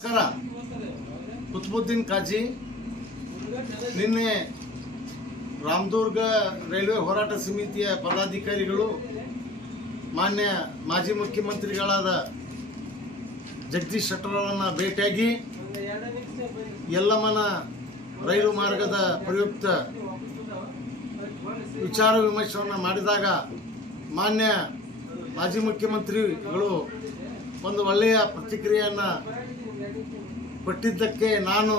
ನಮಸ್ಕಾರ. ಕುತ್ಬುದ್ದೀನ್ ಕಾಜಿ, ನಿನ್ನೆ ರಾಮದುರ್ಗ ರೈಲ್ವೆ ಹೋರಾಟ ಸಮಿತಿಯ ಪದಾಧಿಕಾರಿಗಳು, ಮಾನ್ಯ ಮಾಜಿ ಮುಖ್ಯಮಂತ್ರಿಗಳಾದ ಜಗದೀಶ್ ಶೆಟ್ಟರ್ ಭೇಟಿಯಾಗಿ ಯಲ್ಲಮ್ಮನ ರೈಲು ಮಾರ್ಗದ ಪ್ರಯುಕ್ತ ವಿಚಾರ ವಿಮರ್ಶೆಯನ್ನು ಮಾಡಿದಾಗ ಮಾನ್ಯ ಮಾಜಿ ಮುಖ್ಯಮಂತ್ರಿಗಳು ಒಂದು ಒಳ್ಳೆಯ ಪ್ರತಿಕ್ರಿಯೆಯನ್ನು ಕೊಟ್ಟಿದ್ದಕ್ಕೆ ನಾನು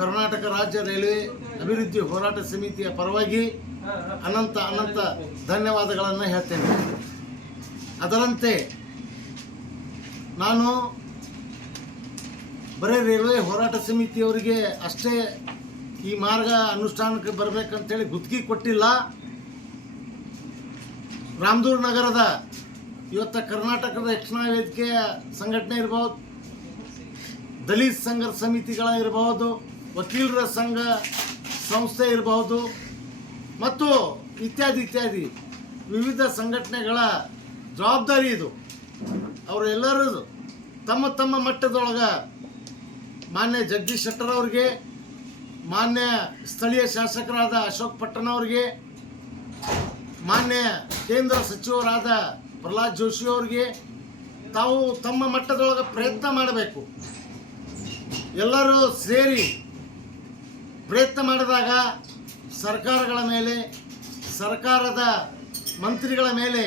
ಕರ್ನಾಟಕ ರಾಜ್ಯ ರೈಲ್ವೆ ಅಭಿವೃದ್ಧಿ ಹೋರಾಟ ಸಮಿತಿಯ ಪರವಾಗಿ ಅನಂತ ಅನಂತ ಧನ್ಯವಾದಗಳನ್ನು ಹೇಳ್ತೇನೆ. ಅದರಂತೆ ನಾನು ಬರೀ ರೈಲ್ವೆ ಹೋರಾಟ ಸಮಿತಿಯವರಿಗೆ ಅಷ್ಟೇ ಈ ಮಾರ್ಗ ಅನುಷ್ಠಾನಕ್ಕೆ ಬರಬೇಕಂತೇಳಿ ಗುತ್ತಿಗೆ ಕೊಟ್ಟಿಲ್ಲ. ರಾಮದೂರ್ ನಗರದ ಇವತ್ತ ಕರ್ನಾಟಕದ ರಕ್ಷಣಾ ವೇದಿಕೆ ಸಂಘಟನೆ ಇರಬಹುದು ದಲಿತ ಸಂಘ ಸಮಿತಿಗಳ ಇರಬಹುದು ವಕೀಲರ ಸಂಘ ಸಂಸ್ಥೆ ಇರಬಹುದು ಮತ್ತು ಇತ್ಯಾದಿ ಇತ್ಯಾದಿ ವಿವಿಧ ಸಂಘಟನೆಗಳ ಜವಾಬ್ದಾರಿ ಇದು. ಅವರೆಲ್ಲರೂ ತಮ್ಮ ತಮ್ಮ ಮಟ್ಟದೊಳಗೆ ಮಾನ್ಯ ಜಗದೀಶ್ ಶೆಟ್ಟರ್ ಅವ್ರಿಗೆ, ಮಾನ್ಯ ಸ್ಥಳೀಯ ಶಾಸಕರಾದ ಅಶೋಕ್ ಪಟ್ಟಣ ಅವ್ರಿಗೆ, ಮಾನ್ಯ ಕೇಂದ್ರ ಸಚಿವರಾದ ಪ್ರಹ್ಲಾದ್ ಜೋಶಿ ಅವ್ರಿಗೆ ತಾವು ತಮ್ಮ ಮಟ್ಟದೊಳಗೆ ಪ್ರಯತ್ನ ಮಾಡಬೇಕು. ಎಲ್ಲರೂ ಸೇರಿ ಪ್ರಯತ್ನ ಮಾಡಿದಾಗ ಸರ್ಕಾರಗಳ ಮೇಲೆ, ಸರ್ಕಾರದ ಮಂತ್ರಿಗಳ ಮೇಲೆ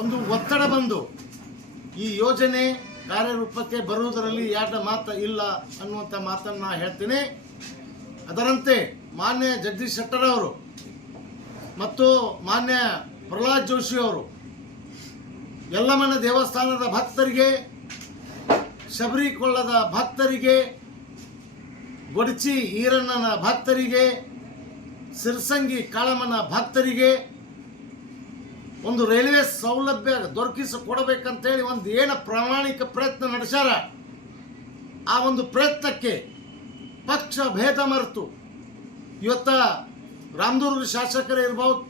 ಒಂದು ಒತ್ತಡ ಬಂದು ಈ ಯೋಜನೆ ಕಾರ್ಯರೂಪಕ್ಕೆ ಬರುವುದರಲ್ಲಿ ಯಾಟ ಮಾತು ಇಲ್ಲ ಅನ್ನುವಂಥ ಮಾತನ್ನು ಹೇಳ್ತೀನಿ. ಅದರಂತೆ ಮಾನ್ಯ ಜಗದೀಶ್ ಶೆಟ್ಟರ್ ಅವರು ಮತ್ತು ಮಾನ್ಯ ಪ್ರಹ್ಲಾದ್ ಜೋಶಿ ಅವರು ಯಲ್ಲಮ್ಮನ ದೇವಸ್ಥಾನದ ಭಕ್ತರಿಗೆ, ಶಬರಿಕೊಳ್ಳದ ಭಕ್ತರಿಗೆ ಗೊಡಚಿ ಈರಣ್ಣನ ಭಕ್ತರಿಗೆ, ಸಿರ್ಸಂಗಿ ಕಾಳಮ್ಮನ ಭಕ್ತರಿಗೆ ಒಂದು ರೈಲ್ವೆ ಸೌಲಭ್ಯ ದೊರಕಿಸಿ ಕೊಡಬೇಕಂತೇಳಿ ಒಂದು ಏನು ಪ್ರಾಮಾಣಿಕ ಪ್ರಯತ್ನ ನಡೆಸ್ಯಾರ? ಆ ಒಂದು ಪ್ರಯತ್ನಕ್ಕೆ ಪಕ್ಷ ಭೇದ ಮರೆತು. ಇವತ್ತ ರಾಮದುರ್ಗ ಶಾಸಕರೇ ಇರ್ಬೋದು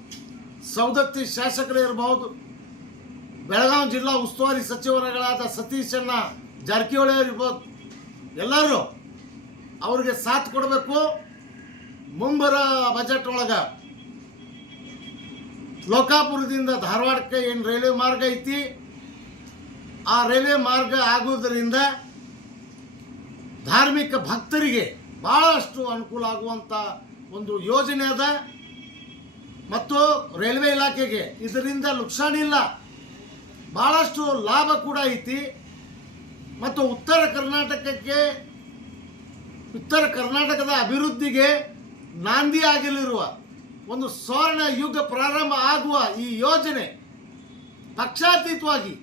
ಸೌದತ್ತಿ ಶಾಸಕರೇ ಇರಬಹುದು ಬೆಳಗಾವಿ ಜಿಲ್ಲಾ ಉಸ್ತುವಾರಿ ಸಚಿವರುಗಳಾದ ಸತೀಶನ್ನ ಜಾರಕಿಹೊಳಿ ಅವರು ಇರ್ಬೋದು, ಎಲ್ಲರೂ ಅವ್ರಿಗೆ ಸಾಥ್ ಕೊಡಬೇಕು. ಮುಂಬರ ಬಜೆಟ್ ಒಳಗೆ ಲೋಕಾಪುರದಿಂದ ಧಾರವಾಡಕ್ಕೆ ಏನು ರೈಲ್ವೆ ಮಾರ್ಗ ಐತಿ? ಆ ರೈಲ್ವೆ ಮಾರ್ಗ ಆಗುವುದರಿಂದ ಧಾರ್ಮಿಕ ಭಕ್ತರಿಗೆ ಭಾಳಷ್ಟು ಅನುಕೂಲ ಆಗುವಂಥ ಒಂದು ಯೋಜನೆ ಅದ. ಮತ್ತು ರೈಲ್ವೆ ಇಲಾಖೆಗೆ ಇದರಿಂದ ನುಕ್ಸಾನ್ ಇಲ್ಲ. ಭಾಳಷ್ಟು ಲಾಭ ಕೂಡ ಐತಿ. ಮತ್ತು ಉತ್ತರ ಕರ್ನಾಟಕಕ್ಕೆ, ಉತ್ತರ ಕರ್ನಾಟಕದ ಅಭಿವೃದ್ಧಿಗೆ ನಾಂದಿ ಆಗಲಿರುವ ಒಂದು ಸ್ವರ್ಣ ಯುಗ ಪ್ರಾರಂಭ ಆಗುವ ಈ ಯೋಜನೆ ಪಕ್ಷಾತೀತವಾಗಿ,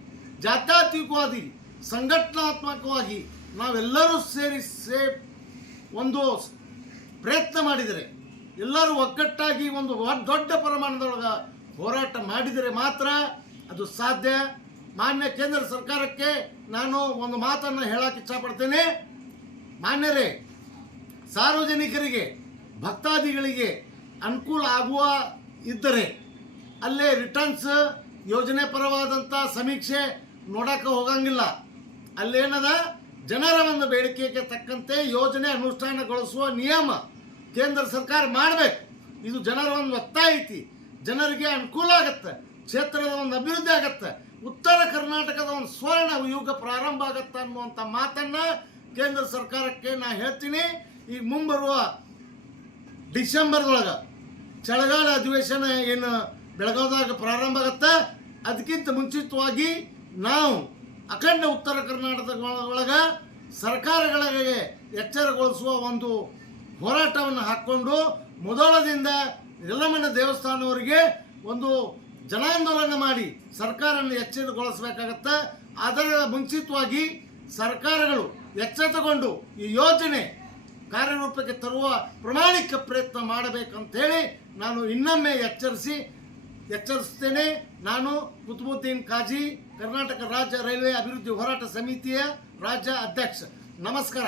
ಜಾತ್ಯಾತೀತವಾಗಿ, ಸಂಘಟನಾತ್ಮಕವಾಗಿ ನಾವೆಲ್ಲರೂ ಸೇರಿ ಸೇ, ಒಂದು ಪ್ರಯತ್ನ ಮಾಡಿದರೆ, ಎಲ್ಲರೂ ಒಗ್ಗಟ್ಟಾಗಿ ಒಂದು ದೊಡ್ಡ ಪ್ರಮಾಣದೊಳಗೆ ಹೋರಾಟ ಮಾಡಿದರೆ ಮಾತ್ರ ಅದು ಸಾಧ್ಯ. ಮಾನ್ಯ ಕೇಂದ್ರ ಸರ್ಕಾರಕ್ಕೆ ನಾನು ಒಂದು ಮಾತನ್ನು ಹೇಳಕ್ಕೆ ಇಷ್ಟಪಡ್ತೇನೆ ಮಾನ್ಯರೇ, ಸಾರ್ವಜನಿಕರಿಗೆ, ಭಕ್ತಾದಿಗಳಿಗೆ ಅನುಕೂಲ ಆಗುವ ಇದ್ದರೆ ಅಲ್ಲೇ ರಿಟರ್ನ್ಸ್ ಯೋಜನೆ ಪರವಾದಂಥ ಸಮೀಕ್ಷೆ ನೋಡೋಕೆ ಹೋಗಂಗಿಲ್ಲ. ಅಲ್ಲೇನದ ಜನರ ಒಂದು ಬೇಡಿಕೆಗೆ ತಕ್ಕಂತೆ ಯೋಜನೆ ಅನುಷ್ಠಾನಗೊಳಿಸುವ ನಿಯಮ ಕೇಂದ್ರ ಸರ್ಕಾರ ಮಾಡಬೇಕು. ಇದು ಜನರ ಒಂದು ಒತ್ತಾಯ ಐತಿ. ಜನರಿಗೆ ಅನುಕೂಲ ಆಗತ್ತೆ. ಕ್ಷೇತ್ರದ ಒಂದು ಅಭಿವೃದ್ಧಿ ಆಗತ್ತೆ. ಉತ್ತರ ಕರ್ನಾಟಕದ ಒಂದು ಸ್ವರ್ಣ ಯುಗ ಪ್ರಾರಂಭ ಆಗತ್ತೆ ಅನ್ನುವಂಥ ಮಾತನ್ನ ಕೇಂದ್ರ ಸರ್ಕಾರಕ್ಕೆ ನಾ ಹೇಳ್ತೀನಿ. ಈಗ ಮುಂಬರುವ ಡಿಸೆಂಬರ್ದೊಳಗೆ ಚಳಿಗಾಲ ಅಧಿವೇಶನ ಏನು ಬೆಳಗಾವದಾಗ ಪ್ರಾರಂಭ ಆಗತ್ತೆ. ಅದಕ್ಕಿಂತ ಮುಂಚಿತವಾಗಿ ನಾವು ಅಖಂಡ ಉತ್ತರ ಕರ್ನಾಟಕದ ಒಳಗೆ ಸರ್ಕಾರಗಳಿಗೆ ಎಚ್ಚರಗೊಳಿಸುವ ಒಂದು ಹೋರಾಟವನ್ನು ಹಾಕ್ಕೊಂಡು ಮೊದಲದಿಂದ ಯಲ್ಲಮ್ಮನ ದೇವಸ್ಥಾನವರಿಗೆ ಒಂದು ಜನಾಂದೋಲನ ಮಾಡಿ ಸರ್ಕಾರವನ್ನು ಎಚ್ಚರಗೊಳಿಸಬೇಕಾಗತ್ತೆ ಅದರ ಮುಂಚಿತವಾಗಿ ಸರ್ಕಾರಗಳು ಎಚ್ಚೆತ್ತುಕೊಂಡು ಈ ಯೋಜನೆ ಕಾರ್ಯರೂಪಕ್ಕೆ ತರುವ ಪ್ರಮಾಣಿಕ ಪ್ರಯತ್ನ ಮಾಡಬೇಕಂತೇಳಿ ನಾನು ಇನ್ನೊಮ್ಮೆ ಎಚ್ಚರಿಸಿ, ಎಚ್ಚರಿಸ್ತೇನೆ. ನಾನು ಕುತುಬುದ್ದೀನ್ ಕಾಜಿ ಕರ್ನಾಟಕ ರಾಜ್ಯ ರೈಲ್ವೆ ಅಭಿವೃದ್ಧಿ ಹೋರಾಟ ಸಮಿತಿಯ ರಾಜ್ಯ ಅಧ್ಯಕ್ಷ. ನಮಸ್ಕಾರ.